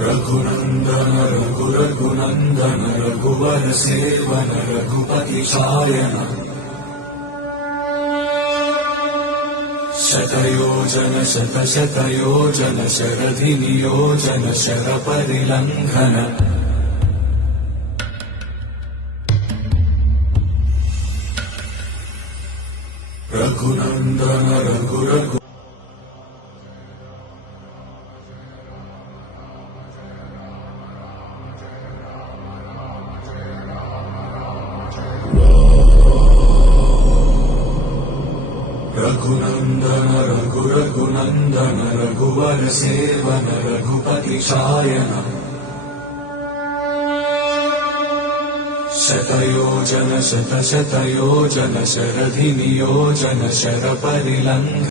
रघुनंदन रघुरघुनंदन रघुवर seven Raghupati Shayan शतयोजन शतशतयोजन शरधि नियोजन sir परिलंघन Raghunandan रघुरघु Raghunandan रघुरघुनंदन रघुवर seven Raghupati Shayan शतयोजन शतशतयोजन शरधि नियोजन sir परिलंघन